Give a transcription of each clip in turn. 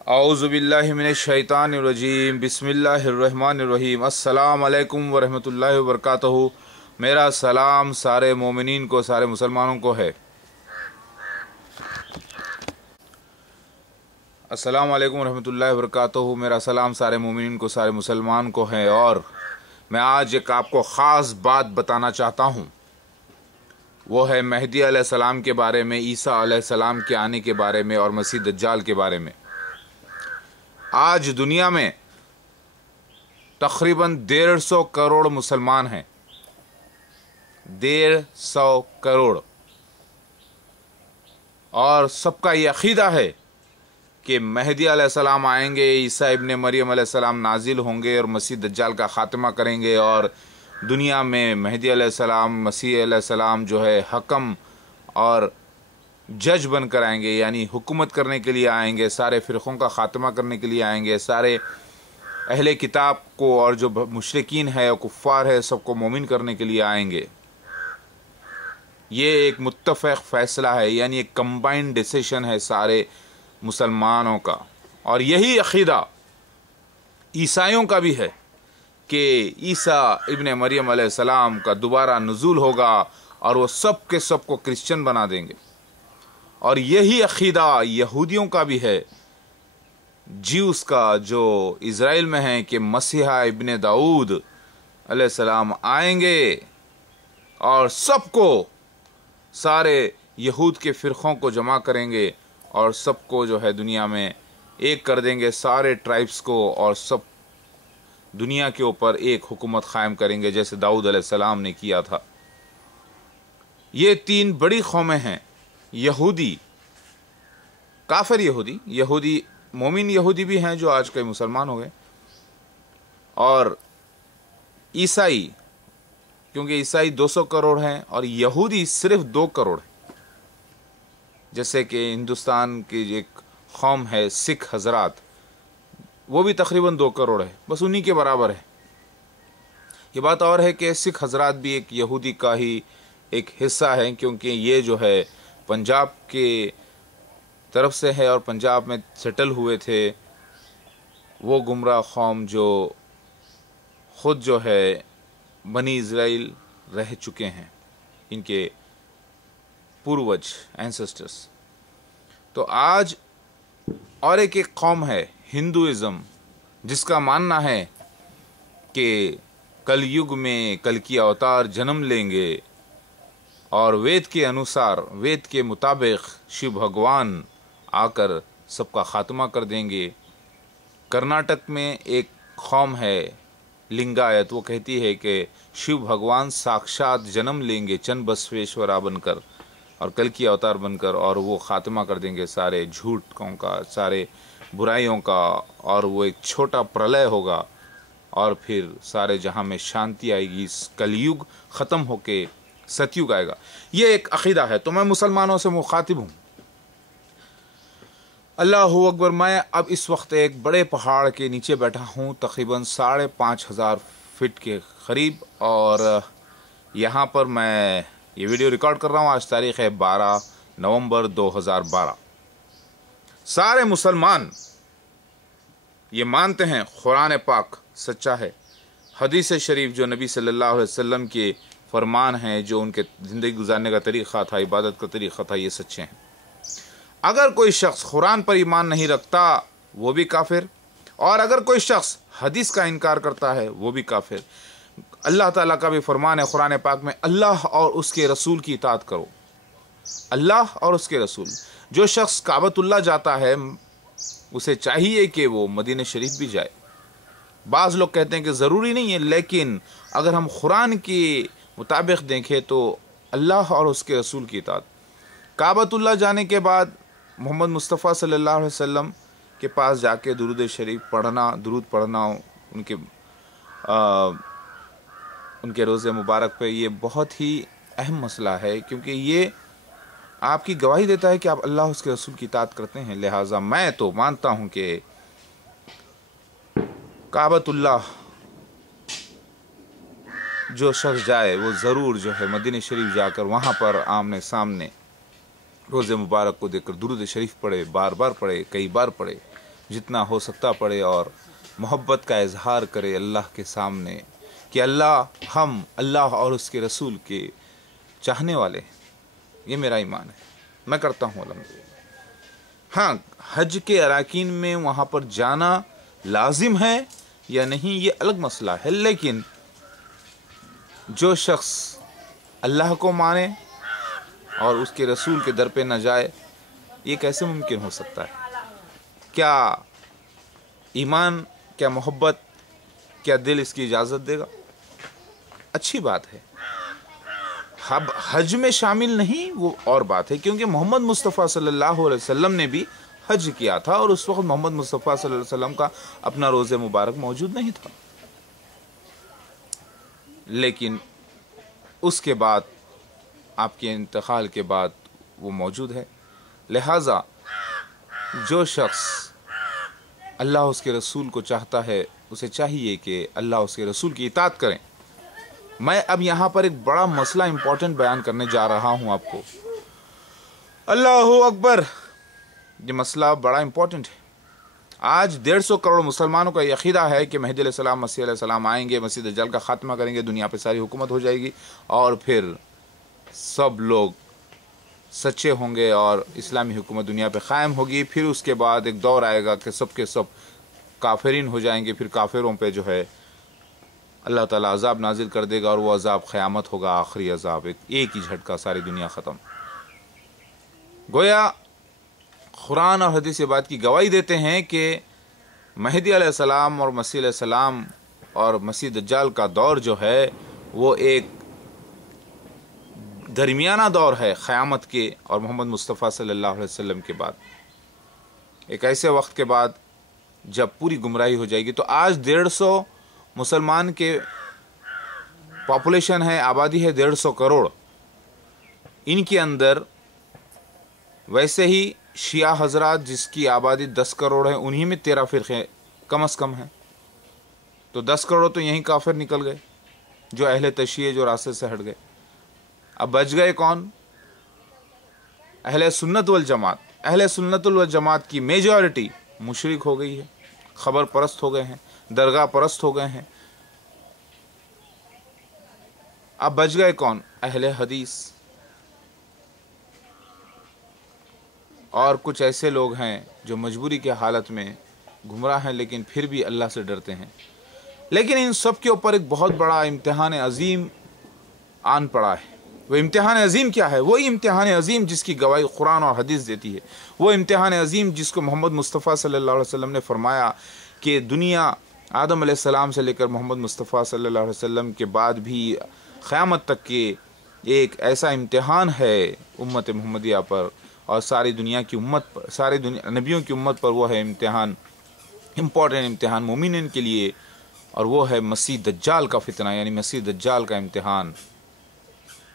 औज़ु बिल्लाहि मिनश शैतानिर रजीम बिस्मिल्लाहिर रहमानिर रहीम अस्सलाम वालेकुम वरहमतुल्लाहि वबरकातुहू। मेरा सलाम सारे मोमिनीन को, सारे मुसलमानों को है। अस्सलाम वालेकुम वरहमतुल्लाहि वबरकातुहू। मेरा सलाम सारे मोमिनीन को, सारे मुसलमान को है। और मैं आज एक आपको ख़ास बात बताना चाहता हूँ, वो है मेहदी अलैहिस्सलाम के बारे में, ईसा अलैहिस्सलाम के आने के बारे में और मसीह दज्जाल के बारे में। आज दुनिया में तकरीबन 150 करोड़ मुसलमान हैं। 150 करोड़, और सबका ये अक़ीदा है कि मेहदी अलैहिस्सलाम आएंगे, ईसा इब्ने मरियम अलैहिस्सलाम नाजिल होंगे और मसीह दज्जाल का ख़ात्मा करेंगे, और दुनिया में मेहदी अलैहिस्सलाम, मसीह अलैहिस्सलाम जो है हकम और जज बनकर आएंगे, यानी हुकूमत करने के लिए आएंगे, सारे फ़िरक़ों का ख़ात्मा करने के लिए आएंगे, सारे अहले किताब को और जो मुशरिकीन है और कुफ़ार है सबको मोमिन करने के लिए आएंगे। ये एक मुत्तफ़क़ फ़ैसला है, यानी एक कंबाइंड डिसीशन है सारे मुसलमानों का। और यही अक़ीदा ईसाइयों का भी है कि ईसा इब्ने मरियम अलैहिस्सलाम का दोबारा नुज़ूल होगा और वो सब के सब को क्रिश्चियन बना देंगे। और यही अक़ीदा यहूदियों का भी है, ज्यूस का, जो इज़राइल में हैं, कि मसीहा इब्ने दाऊद अलैहिस्सलाम आएंगे और सबको, सारे यहूद के फ़िरक़ों को जमा करेंगे और सबको जो है दुनिया में एक कर देंगे, सारे ट्राइब्स को, और सब दुनिया के ऊपर एक हुकूमत क़ायम करेंगे जैसे दाऊद अलैहिस्सलाम ने किया था। ये तीन बड़ी कौमें हैं, यहूदी, काफिर यहूदी, मोमिन यहूदी भी हैं जो आज के मुसलमान हो गए, और ईसाई, क्योंकि ईसाई 200 करोड़ हैं और यहूदी सिर्फ 2 करोड़ हैं। जैसे कि हिंदुस्तान की एक कौम है सिख हजरात, वो भी तकरीबन 2 करोड़ है, बस उन्हीं के बराबर है। ये बात और है कि सिख हजरात भी एक यहूदी का ही एक हिस्सा है, क्योंकि ये जो है पंजाब के तरफ से है और पंजाब में सेटल हुए थे वो गुमराह कौम जो ख़ुद जो है बनी इज़राइल रह चुके हैं, इनके पूर्वज, एंसेस्टर्स। तो आज और एक कौम है हिंदुइज़्म, जिसका मानना है कि कलयुग में कल की अवतार जन्म लेंगे और वेद के अनुसार, वेद के मुताबिक शिव भगवान आकर सबका ख़ात्मा कर देंगे। कर्नाटक में एक कौम है लिंगायत, वो कहती है कि शिव भगवान साक्षात जन्म लेंगे चन्नबसवेश्वरा बनकर और कल की अवतार बनकर, और वो ख़ात्मा कर देंगे सारे झूठों का, सारे बुराइयों का, और वो एक छोटा प्रलय होगा और फिर सारे जहां में शांति आएगी, कलयुग ख़त्म होके सतयुग आएगा। ये एक अक़ीदा है। तो मैं मुसलमानों से मुखातिब हूँ। अल्लाहु अकबर। मैं अब इस वक्त एक बड़े पहाड़ के नीचे बैठा हूँ, तकरीबन 5,500 फीट के करीब, और यहाँ पर मैं ये वीडियो रिकॉर्ड कर रहा हूँ। आज तारीख़ है 12 नवंबर 2012। सारे मुसलमान ये मानते हैं कुरान पाक सच्चा है, हदीस शरीफ जो नबी सल्लल्लाहु अलैहि वसल्लम के फरमान हैं, जो उनके ज़िंदगी गुजारने का तरीक़ा था, इबादत का तरीक़ा था, ये सच्चे हैं। अगर कोई शख्स कुरान पर ईमान नहीं रखता वो भी काफिर, और अगर कोई शख्स हदीस का इनकार करता है वो भी काफिर। अल्लाह ताला का भी फरमान है कुरान पाक में, अल्लाह और उसके रसूल की इताअत करो। अल्लाह और उसके रसूल। जो शख्स काबतुल्लाह जाता है उसे चाहिए कि वो मदीना शरीफ भी जाए। बाज़ लोग कहते हैं कि ज़रूरी नहीं है, लेकिन अगर हम कुरान के मुताबिक देखें तो अल्लाह और उसके रसूल की इताअत। काबतुल्लाह जाने के बाद मोहम्मद मुस्तफ़ा सल्लल्लाहु अलैहि वसल्लम के पास जाके दुरूद शरीफ पढ़ना, दुरूद पढ़ना उनके रोज़े मुबारक पे, ये बहुत ही अहम मसला है, क्योंकि ये आपकी गवाही देता है कि आप अल्लाह उसके रसूल की इताअत करते हैं। लिहाजा मैं तो मानता हूँ कि काबतुल्लाह जो शख्स जाए वो ज़रूर जो है मदीना शरीफ जाकर वहाँ पर आमने सामने रोज़े मुबारक को देखकर दुरूद शरीफ पढ़े, बार बार पढ़े, कई बार पढ़े, जितना हो सकता पड़े और मोहब्बत का इजहार करे अल्लाह के सामने कि अल्लाह हम अल्लाह और उसके रसूल के चाहने वाले हैं। ये मेरा ईमान है, मैं करता हूँ अल्हम्दुलिल्लाह। हाँ, हज के अराकीन में वहाँ पर जाना लाजिम है या नहीं ये अलग मसला है, लेकिन जो शख्स अल्लाह को माने और उसके रसूल के दर पे न जाए, ये कैसे मुमकिन हो सकता है? क्या ईमान, क्या मोहब्बत, क्या दिल इसकी इजाज़त देगा? अच्छी बात है। अब हज में शामिल नहीं वो और बात है, क्योंकि मोहम्मद मुस्तफ़ा सल्लल्लाहु अलैहि वसल्लम ने भी हज किया था और उस वक्त मोहम्मद मुस्तफ़ा सल्लल्लाहु अलैहि वसल्लम का अपना रोज़े मुबारक मौजूद नहीं था, लेकिन उसके बाद आपके इंतकाल के बाद वो मौजूद है। लिहाजा जो शख्स अल्लाह उसके रसूल को चाहता है उसे चाहिए कि अल्लाह उसके रसूल की इताअत करें। मैं अब यहाँ पर एक बड़ा मसला इम्पोर्टेंट बयान करने जा रहा हूँ आपको। अल्लाहु अकबर, ये मसला बड़ा इम्पोर्टेंट है। आज 150 करोड़ मुसलमानों का अक़ीदा है कि मेहदी अलैहिस्सलाम, मसीह अलैहिस्सलाम आएंगे, मसीह दज्जाल का ख़ात्मा करेंगे, दुनिया पे सारी हुकूमत हो जाएगी और फिर सब लोग सच्चे होंगे और इस्लामी हुकूमत दुनिया पे क़ायम होगी। फिर उसके बाद एक दौर आएगा कि सब के सब काफिरीन हो जाएंगे, फिर काफिरों पे जो है अल्लाह ताला अज़ाब नाजिल कर देगा और वो अज़ाब क़यामत होगा, आखिरी अज़ाब, एक ही झटका, सारी दुनिया ख़त्म। गोया कुरान और हदीस बात की गवाही देते हैं कि मेहदी अलैहिस्सलाम और मसीह अलैहिस्सलाम और मसीह दज्जाल का दौर जो है वो एक दरमियाना दौर है क़यामत के और मोहम्मद मुस्तफ़ा सल्लल्लाहु अलैहि वसल्लम के बाद, एक ऐसे वक्त के बाद जब पूरी गुमराही हो जाएगी। तो आज 150 मुसलमान के पॉपुलेशन है, आबादी है 150 करोड़। इनके अंदर वैसे ही शिया हजरात जिसकी आबादी 10 करोड़ है, उन्हीं में 13 फ़िरक़े कम अज़ कम हैं। तो 10 करोड़ तो यहीं काफिर निकल गए, जो अहले तशय्युअ, जो रास्ते से हट गए। अब बच गए कौन? अहले सुन्नत वल जमात। अहले सुन्नत वल जमात की मेजॉरिटी मुशरिक हो गई है, खबर परस्त हो गए हैं, दरगाह परस्त हो गए हैं। अब बच गए कौन? अहले हदीस और कुछ ऐसे लोग हैं जो मजबूरी के हालत में गुमराह हैं, लेकिन फिर भी अल्लाह से डरते हैं। लेकिन इन सब के ऊपर एक बहुत बड़ा इम्तिहान अजीम आन पड़ा है। वो इम्तिहान अजीम क्या है? वही इम्तिहान अजीम जिसकी गवाही कुरान और हदीस देती है। वो इम्तिहान अजीम जिसको मोहम्मद मुस्तफ़ा सल्लल्लाहु अलैहि वसल्लम ने फरमाया कि दुनिया आदम अलैहिस्सलाम से लेकर मोहम्मद मुस्तफ़ा सल्लल्लाहु अलैहि वसल्लम के बाद भी क़यामत तक के एक ऐसा इम्तिहान है उम्मत मुहम्मदिया पर और सारी दुनिया की उम्मत पर, सारे नबियों की उम्मत पर। वो है इम्तिहान, इम्पॉर्टेंट इम्तिहान मोमिन के लिए, और वो है मसीह दज्जाल का फितना, यानी मसीह दज्जाल का इम्तिहान।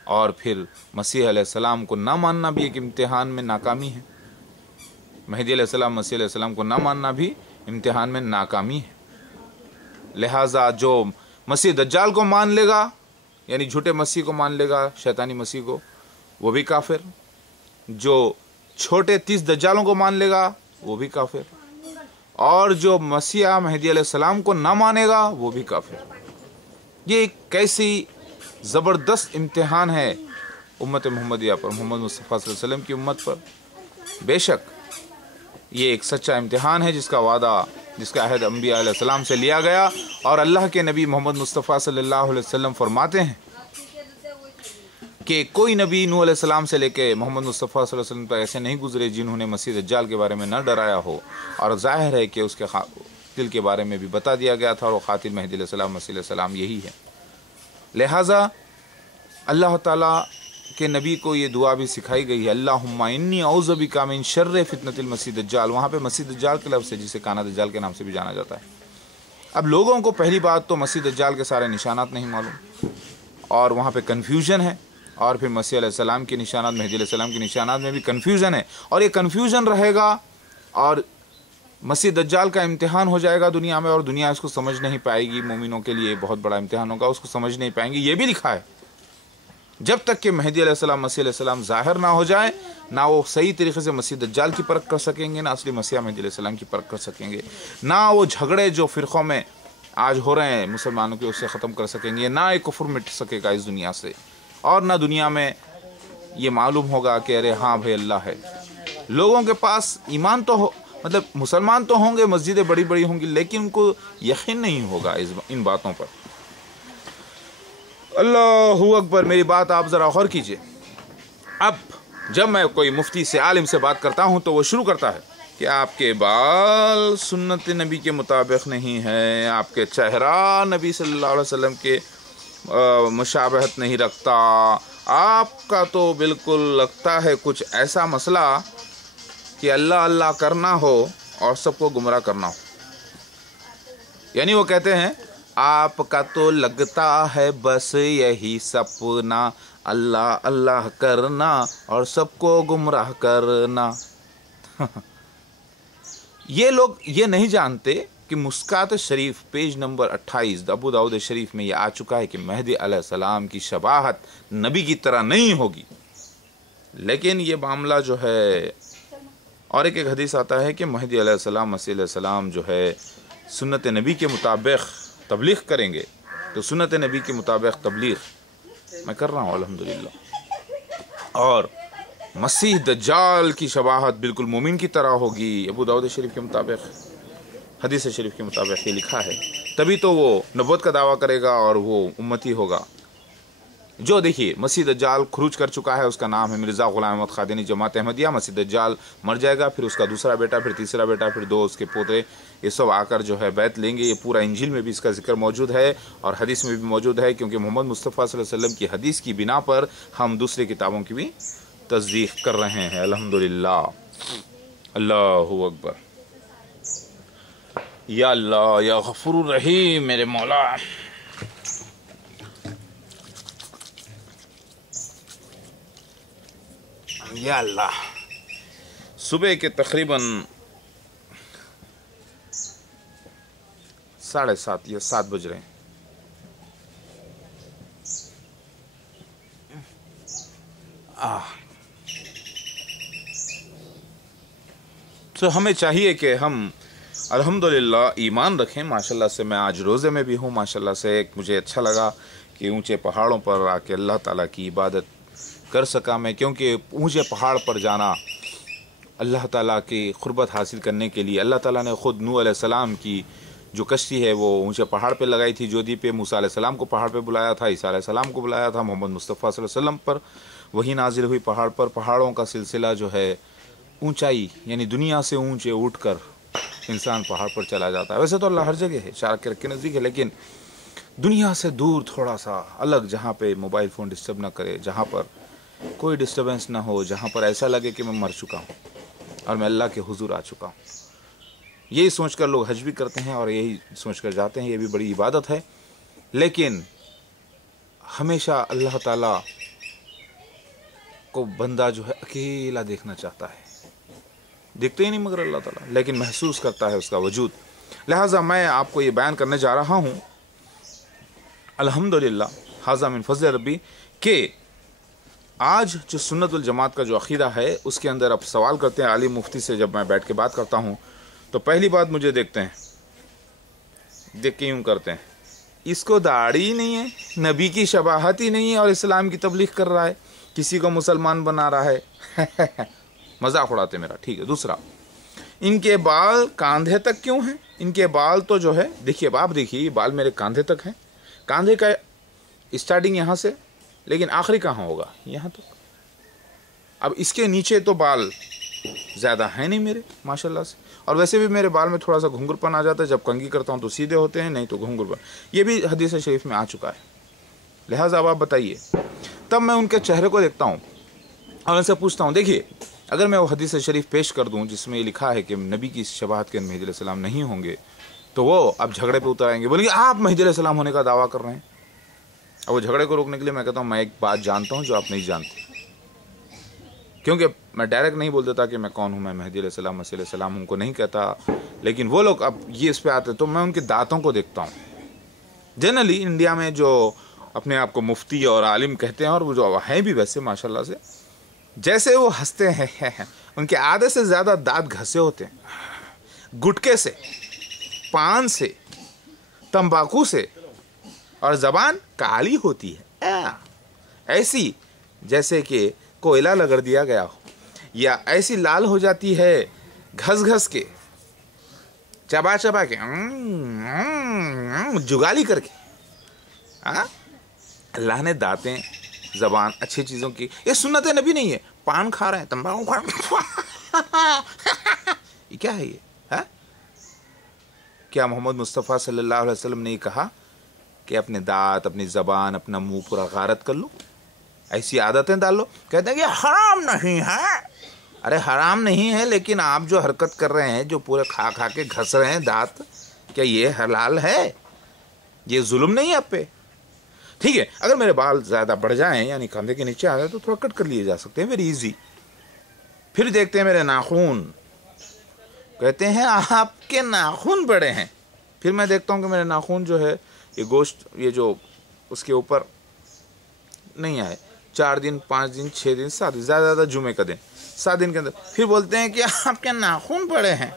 और फिर मसीह अलैहिस्सलाम को ना मानना भी एक इम्तिहान में नाकामी है। मेहदी अलैहिस्सलाम, मसीह अलैहिस्सलाम को ना मानना भी इम्तिहान में नाकामी है। लिहाजा जो मसीह दज्जाल को मान लेगा, यानी झूठे मसीह को मान लेगा, शैतानी मसीह को, वो भी काफिर। जो छोटे 30 दज्जालों को मान लेगा वो भी काफिर, और जो मसीह मेहदी अलैहिस्सलाम को ना मानेगा वो भी काफिर। ये एक कैसी ज़बरदस्त इम्तिहान है उम्मत मुहम्मदिया पर, मोहम्मद मुस्तफ़ा सल्लल्लाहु अलैहि वसल्लम की उम्मत पर। बेशक ये एक सच्चा इम्तिहान है जिसका वादा, जिसका अहद अंबिया अलैहिस्सलाम से लिया गया, और अल्लाह के नबी मोहम्मद मुस्तफ़ा सल्लल्लाहु अलैहि वसल्लम फरमाते हैं कि कोई नबी नूह अलैहिस्सलाम से लेके मोहम्मद मुस्तफ़ा सल्लल्लाहु अलैहि वसल्लम पर ऐसे नहीं गुजरे जिन्होंने मसीह दज्जाल के बारे में न डराया हो, और ज़ाहिर है कि उसके दिल के बारे में भी बता दिया गया था, और क़ातिल मेहदी अलैहिस्सलाम मसीह अलैहिस्सलाम यही है। लिहाजा अल्लाह ताला के नबी को ये दुआ भी सिखाई गई है, अल्लाहुम्मा इन्नी औज़ु बिका मिन शर्रि फितनतिल मसीह दज्जाल। वहाँ पे मसीह दज्जाल के लफ्ज़ है, जिसे काना दज्जाल के नाम से भी जाना जाता है। अब लोगों को पहली बात तो मसीह दज्जाल के सारे निशानात नहीं मालूम, और वहाँ पे कन्फ्यूजन है, और फिर मसीह अलैहिस्सलाम के निशानात, मेहदी अलैहिस्सलाम के निशानात में भी कन्फ्यूजन है, और ये कन्फ्यूजन रहेगा और मसीह दज्जाल का इम्तिहान हो जाएगा दुनिया में, और दुनिया इसको समझ नहीं पाएगी। मोमिनों के लिए बहुत बड़ा इम्तिहान होगा, उसको समझ नहीं पाएंगे। ये भी लिखा है जब तक कि मेहदी अलैहिस्सलाम मसीह अलैहिस्सलाम ज़ाहिर ना हो जाए, ना वो सही तरीके से मसीह दज्जाल की परख कर सकेंगे, ना असली मसीह मेहदी अलैहिस्सलाम की परख कर सकेंगे, ना वो झगड़े जो फ़िरक़ों में आज हो रहे हैं मुसलमानों के उससे ख़त्म कर सकेंगे, ना एक कुफ्र मिट सकेगा इस दुनिया से, और ना दुनिया में ये मालूम होगा कि अरे हाँ भाई अल्लाह है। लोगों के पास ईमान तो हो, मतलब मुसलमान तो होंगे, मस्जिदें बड़ी बड़ी होंगी, लेकिन उनको यकीन नहीं होगा इन बातों पर। अल्लाहु अकबर। मेरी बात आप ज़रा गौर कीजिए। अब जब मैं कोई मुफ्ती से आलिम से बात करता हूँ तो वो शुरू करता है कि आपके बाल सुन्नत नबी के मुताबिक नहीं है, आपके चेहरा नबी सल्लल्लाहु अलैहि वसल्लम के मुशाबहत नहीं रखता, आपका तो बिल्कुल लगता है कुछ ऐसा मसला कि अल्लाह अल्लाह करना हो और सबको गुमराह करना हो। यानी वो कहते हैं आपका तो लगता है बस यही सपना, अल्लाह अल्लाह करना और सबको गुमराह करना। ये लोग ये नहीं जानते कि मुस्कात शरीफ पेज नंबर 28 अबू दाऊद शरीफ में ये आ चुका है कि मेहदी अलैहिस्सलाम की शबाहत नबी की तरह नहीं होगी। लेकिन ये मामला जो है, और एक हदीस आता है कि मेहदी अलैहिस्सलाम मसीह अलैहिस्सलाम जो है सुन्नत नबी के मुताबिक तबलीग करेंगे, तो सुन्नत नबी के मुताबिक तबलीग मैं कर रहा हूँ अल्हम्दुलिल्लाह। और मसीह दज्जाल की शबाहत बिल्कुल मोमिन की तरह होगी, अबू दाऊद शरीफ के मुताबिक, हदीस शरीफ के मुताबिक ये लिखा है। तभी तो वो नबूवत का दावा करेगा और वो उम्मती होगा। जो देखिए मसीह दज्जाल खुरूज कर चुका है, उसका नाम है मिर्ज़ा ग़ुलाम अहमद क़ादियानी जमात अहमदिया। मसीह दज्जाल मर जाएगा, फिर उसका दूसरा बेटा, फिर तीसरा बेटा, फिर 2 उसके पोते, ये सब आकर जो है बैत लेंगे। ये पूरा इंजील में भी इसका जिक्र मौजूद है और हदीस में भी मौजूद है, क्योंकि मोहम्मद मुस्तफ़ा सल्लल्लाहु अलैहि वसल्लम की हदीस की बिना पर हम दूसरी किताबों की भी तस्दीक़ कर रहे हैं अल्हम्दुलिल्लाह। अल्लाहु अकबर। या अल्लाह या गफूर रहीम मेरे मौला। या अल्लाह। सुबह के तकरीबन 7:30 या 7 बज रहे हैं। तो हमें चाहिए कि हम अल्हम्दुलिल्लाह ईमान रखें। माशाल्लाह से मैं आज रोज़े में भी हूँ। माशाल्लाह से मुझे अच्छा लगा कि ऊंचे पहाड़ों पर आके अल्लाह ताला की इबादत कर सका मैं, क्योंकि ऊंचे पहाड़ पर जाना अल्लाह ताला की क़ुर्बत हासिल करने के लिए अल्लाह ताला ने ख़ुद नूह अलैहिस्सलाम की जो कश्ती है वो ऊंचे पहाड़ पे लगाई थी, जोधी पे। मूसा अलैहिस्सलाम को पहाड़ पे बुलाया था, ईसा अलैहिस्सलाम को बुलाया था, मोहम्मद मुस्तफ़ा सल्लल्लाहु अलैहि वसल्लम पर वही नाजिल हुई पहाड़ पर। पहाड़ों का सिलसिला जो है ऊंचाई, यानी दुनिया से ऊंचे उठकर इंसान पहाड़ पर चला जाता है। वैसे तो अल्लाह हर जगह है, शारक के नज़दीक है, लेकिन दुनिया से दूर थोड़ा सा अलग, जहाँ पे मोबाइल फ़ोन डिस्टर्ब ना करे, जहाँ पर कोई डिस्टर्बेंस ना हो, जहाँ पर ऐसा लगे कि मैं मर चुका हूँ और मैं अल्लाह के हुजूर आ चुका हूँ। यही सोचकर लोग हज भी करते हैं और यही सोचकर जाते हैं, ये भी बड़ी इबादत है। लेकिन हमेशा अल्लाह ताला को बंदा जो है अकेला देखना चाहता है, देखते ही नहीं मगर अल्लाह ताला, लेकिन महसूस करता है उसका वजूद। लिहाजा मैं आपको ये बयान करने जा रहा हूँ अल्हम्दुलिल्लाह हाज़ा मिन फ़ज़्ल रब्बी के आज जो सुन्नत वल जमात का जो अक़ीदा है उसके अंदर अब सवाल करते हैं आलिम मुफ्ती से। जब मैं बैठ के बात करता हूँ तो पहली बात मुझे देखते हैं, देख के यूँ करते हैं, इसको दाढ़ी ही नहीं है, नबी की शबाहत ही नहीं है और इस्लाम की तबलीग कर रहा है, किसी को मुसलमान बना रहा है। मजाक उड़ाते मेरा, ठीक है। दूसरा, इनके बाल कंधे तक क्यों हैं? इनके बाल तो जो है देखिए, आप देखिए बाल मेरे कंधे तक हैं, कंधे का स्टार्टिंग यहाँ से, लेकिन आखिरी कहाँ होगा? यहाँ तक। अब इसके नीचे तो बाल ज़्यादा है नहीं मेरे माशाल्लाह से, और वैसे भी मेरे बाल में थोड़ा सा घुंघरपन आ जाता है, जब कंघी करता हूँ तो सीधे होते हैं, नहीं तो घुंघरपन। ये भी हदीस शरीफ में आ चुका है। लिहाजा अब आप बताइए। तब मैं उनके चेहरे को देखता हूँ और उनसे पूछता हूँ, देखिए अगर मैं वो हदीस शरीफ पेश कर दूँ जिसमें ये लिखा है कि नबी की शबाहत के मेहदी अलैहिस्सलाम नहीं होंगे, तो वो अब झगड़े पे उतर आएंगे, बोलेंगे आप मेहदी अलैहिस्सलाम होने का दावा कर रहे हैं। अब वो झगड़े को रोकने के लिए मैं कहता हूँ मैं एक बात जानता हूँ जो आप नहीं जानते, क्योंकि मैं डायरेक्ट नहीं बोल देता कि मैं कौन हूँ, मैं मेहदी अलैहिस्सलाम मसीह अलैहिस्सलाम उनको नहीं कहता, लेकिन वो लोग अब ये इस पे आते तो मैं उनके दांतों को देखता हूँ। जनरली इंडिया में जो اپنے آپ کو مفتی اور عالم کہتے ہیں، اور وہ جو ہیں بھی ویسے ماشاءاللہ سے، جیسے وہ ہنستے ہیں ان کے آدھے سے زیادہ دانت گھسے ہوتے ہیں، گٹکے سے، پان سے، تمباکو سے، اور زبان کالی ہوتی ہے ایسی جیسے کہ کوئلہ لگڑ دیا گیا ہو، یا ایسی لال ہو جاتی ہے گھس گھس کے، چبا چبا کے، جگالی کر کے۔ اللہ نے دانتیں، زبان اچھی چیزوں کی، یہ سنت نبی نہیں ہے۔ پان کھا رہے ہیں، تمباکو کھا رہے ہیں، یہ کیا ہے یہ؟ کیا محمد مصطفیٰ صلی اللہ علیہ وسلم نے کہا کہ اپنے دانت، اپنی زبان، اپنا منہ پورا غارت کر لو، ایسی عادتیں ڈال لو؟ کہتے ہیں کہ حرام نہیں ہے۔ ارے حرام نہیں ہے، لیکن آپ جو حرکت کر رہے ہیں، جو پورے کھا کھا کے گھس رہے ہیں دانت، کیا یہ حلال ہے؟ یہ ظلم نہیں ہے آپ پہ؟ ٹھیک ہے، اگر میرے بال زیادہ بڑھ جائیں، یعنی کندھے کے نیچے آ جائے، تو تھوڑا کٹ کر لیے جا سکتے ہیں، ویری ایزی۔ پھر دیکھتے ہیں میرے ناخون، کہتے ہیں آپ کے ناخون بڑے ہیں۔ پھر میں دیکھتا ہوں کہ میرے ناخون جو ہے، یہ گوشت، یہ جو اس کے اوپر نہیں آئے، 4 دن، 5 دن، 6 دن، 7 دن، زیادہ زیادہ جمعے کا دن، 7 دن کے اندر پھر بولتے ہیں کہ آپ کے ناخون بڑے ہیں۔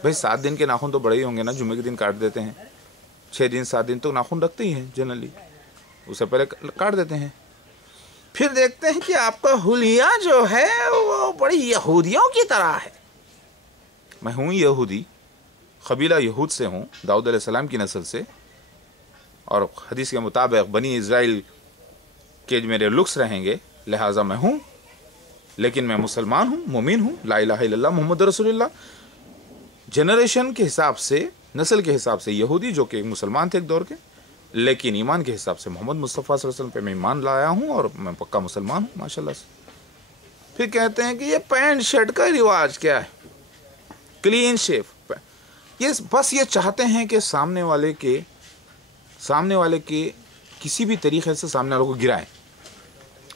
بھائی 7 دن کے ناخون تو بڑے ہی ہوں گے نا، جمعے کے دن کاٹ دیتے ہیں، 6 دن 7 دن تو ناخون رکھتے ہی ہیں جنرلی، اس سے پہلے کاٹ دیتے ہیں۔ پھر دیکھتے ہیں کہ آپ کا حلیہ جو ہے وہ بڑی یہودیوں کی طرح ہے۔ میں ہوں یہودی، قبیلہ یہود سے ہوں، داؤد علیہ السلام کی نسل سے، اور حدیث کے مطابق بنی اسرائیل کے میرے لکس رہیں گے، لہٰذا میں ہوں، لیکن میں مسلمان ہوں، مومن ہوں، لا الہ الا اللہ محمد رسول اللہ۔ جنریشن کے حساب سے، نسل کے حساب سے یہودی، جو کہ مسلمان تھے ایک دور کے، لیکن ایمان کے حساب سے محمد مصطفیٰ صلی اللہ علیہ وسلم پہ میں ایمان لایا ہوں، اور میں پکا مسلمان ہوں ماشاءاللہ سے۔ پھر کہتے ہیں کہ یہ پینٹ شرٹ کا رواج کیا ہے، کلین شیف، یہ بس یہ چاہتے ہیں کہ سامنے والے کے کسی بھی طریقے سے سامنے والوں کو گرائیں۔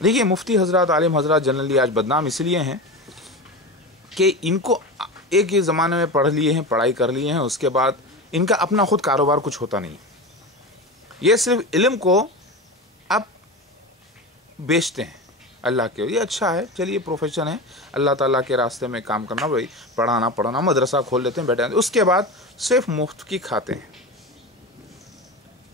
دیکھیے مفتی حضرات، عالم حضرات جنرلی آج بدنام اس لیے ہیں کہ ان کو ایک یہ زمانے میں پڑھ لیے ہیں، پڑھائی کر لیے ہیں، اس کے بعد ان کا اپنا خود کاروبار کچھ ہوتا نہیں، یہ صرف علم کو اب بیچتے ہیں اللہ کے۔ یہ اچھا ہے، چلیے پروفیشن ہے اللہ تعالیٰ کے راستے میں کام کرنا، بھائی پڑھانا، مدرسہ کھول لیتے ہیں، بیٹھے ہیں، اس کے بعد صرف مفت کی کھاتے ہیں۔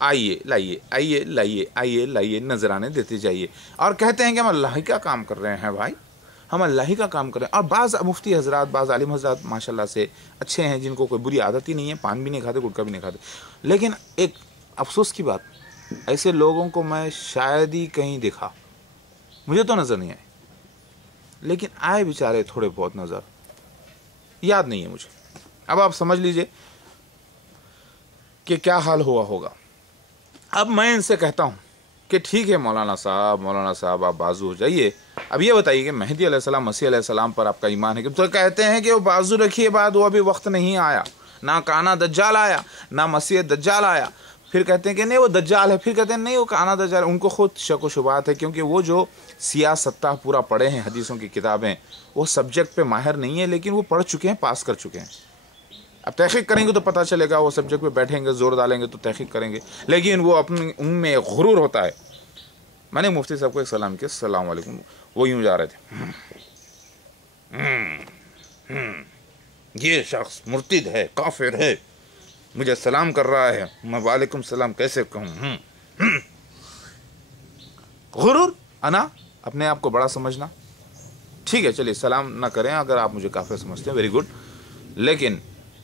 آئیے لائیے، آئیے لائیے، آئیے لائیے، نذرانے دیتے جائیے، اور کہتے ہیں کہ ہم اللہ ہی کا کام کر رہے ہیں۔ بھائی ہم اللہ ہی کا کام کر رہے ہیں۔ اور بعض مفتی حضرات، بعض عالم حضرات ماشاءاللہ سے اچھے ہیں، جن کو کوئی بری عادت ہی نہیں ہے، پان بھی نہیں کھاتے، گٹکا بھی نہیں کھاتے، لیکن ایک افسوس کی بات، ایسے لوگوں کو میں شاید ہی کہیں دیکھا، مجھے تو نظر نہیں آئے، لیکن آئے بیچارے تھوڑے بہت نظر، یاد نہیں ہے مجھے۔ اب آپ سمجھ لیجئے کہ کیا حال ہوا ہوگا۔ اب میں ان سے کہتا ہوں کہ ٹھیک ہے مولانا صاحب آپ بازو ہو جائیے، اب یہ بتائیے کہ مہدی علیہ السلام، مسیح علیہ السلام پر آپ کا ایمان ہے کہ تو کہتے ہیں کہ وہ بازو رکھیے بعد، وہ ابھی وقت نہیں آیا، نہ کانا دجال آیا، نہ مسیح دجال آیا۔ پھر کہتے ہیں کہ نہیں وہ دجال ہے، پھر کہتے ہیں نہیں وہ کانا دجال ہے۔ ان کو خود شک و شبہات ہے، کیونکہ وہ جو سیاستہ پورا پڑھے ہیں، حدیثوں کی کتابیں، وہ سبجیکٹ پہ ماہر نہیں ہے، لیکن وہ پڑھ چکے ہیں، پاس کر چکے ہیں۔ اب تحقیق کریں گے تو پتہ چلے گا، وہ سبجیکٹ پہ بیٹھیں گے، زور ڈالیں گے تو تحقیق کریں گے، لیکن وہ اپنے ان میں غرور ہوتا ہے۔ میں نے مفتی صاحب کو ایک سلام کیا، السلام علیکم، وہ یوں جا رہے تھے، یہ شخص مرتد ہے، کافر ہے، مجھے سلام کر رہا ہے، میں وعلیکم السلام کیسے کہوں؟ غرور، انا، اپنے آپ کو بڑا سمجھنا۔ ٹھیک ہے چلیے سلام نہ کریں اگر آپ مجھے کافر سمجھتے ہیں، ویری گڈ، لیکن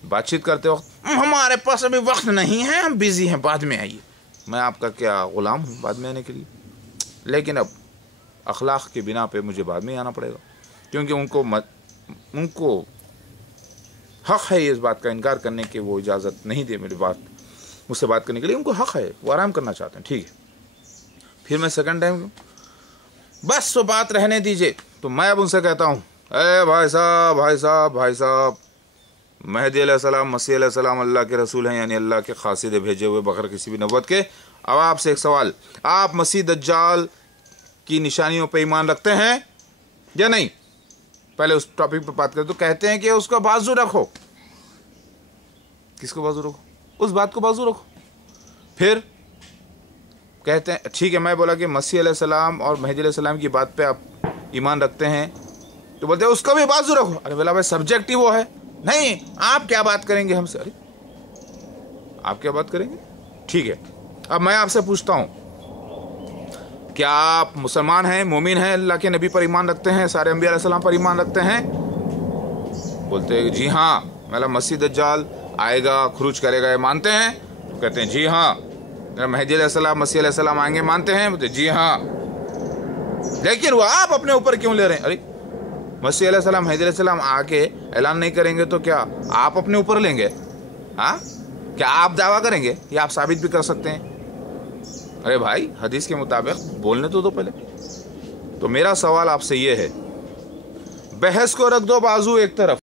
بات چیت کرتے وقت ہمارے پاس ابھی وقت نہیں ہے، ہم بیزی ہیں، بعد میں آئیے۔ میں آپ کا کیا غلام ہوں بعد میں آنے کے لیے؟ لیکن اب اخلاق کی بنا پہ مجھے بعد میں آنا پڑے گا، کیونکہ ان کو حق ہے اس بات کا انکار کرنے کے، وہ اجازت نہیں دے مجھ سے بات کرنے کے لیے، ان کو حق ہے، وہ آرام کرنا چاہتے ہیں۔ ٹھیک ہے، پھر میں سیکنڈ ٹائم بس وہ بات رہنے دیجئے، تو میں اب ان سے کہتا ہوں، اے بھائی صاحب، مہدی علیہ السلام، مسیح علیہ السلام اللہ کے رسول ہیں، یعنی اللہ کے قاصد بھیجے ہوئے بغیر کسی بھی نبوت کے۔ اب آپ سے ایک سوال، آپ مسیح دجال کی نشانیوں پہ ایمان رکھتے ہیں یا نہیں؟ پہلے اس ٹاپک پہ بات کریں تو کہتے ہیں کہ اس کو بازو رکھو۔ کس کو بازو رکھو؟ اس بات کو بازو رکھو۔ پھر कहते हैं ठीक है, मैं बोला कि मसीह अलैहिस्सलाम और महदी अलैहिस्सलाम की बात पे आप ईमान रखते हैं, तो बोलते हैं उसका भी बाजू रखो। अरे बोला भाई सब्जेक्टिव वो है, नहीं आप क्या बात करेंगे हमसे। अरे आप क्या बात करेंगे, ठीक है। अब मैं आपसे पूछता हूँ, क्या आप मुसलमान हैं, मोमिन हैं, अल्लाह के नबी पर ईमान रखते हैं, सारे अंबिया अलैहिस्सलाम पर ईमान रखते हैं? बोलते हैं जी हाँ। मतलब मसीह दज्जाल आएगा, खुरूज करेगा, ये मानते हैं? कहते हैं जी हाँ। महदी अलैहिस्सलाम, मसीह अलैहिस्सलाम आएंगे, मानते हैं? बोलते जी हाँ। लेकिन वो आप अपने ऊपर क्यों ले रहे हैं? अरे मसीह अलैहिस्सलाम, महदी अलैहिस्सलाम आके ऐलान नहीं करेंगे तो क्या आप अपने ऊपर लेंगे? हाँ, क्या आप दावा करेंगे? ये आप साबित भी कर सकते हैं। अरे भाई हदीस के मुताबिक बोलने तो दो पहले। तो मेरा सवाल आपसे ये है, बहस को रख दो बाजू एक तरफ,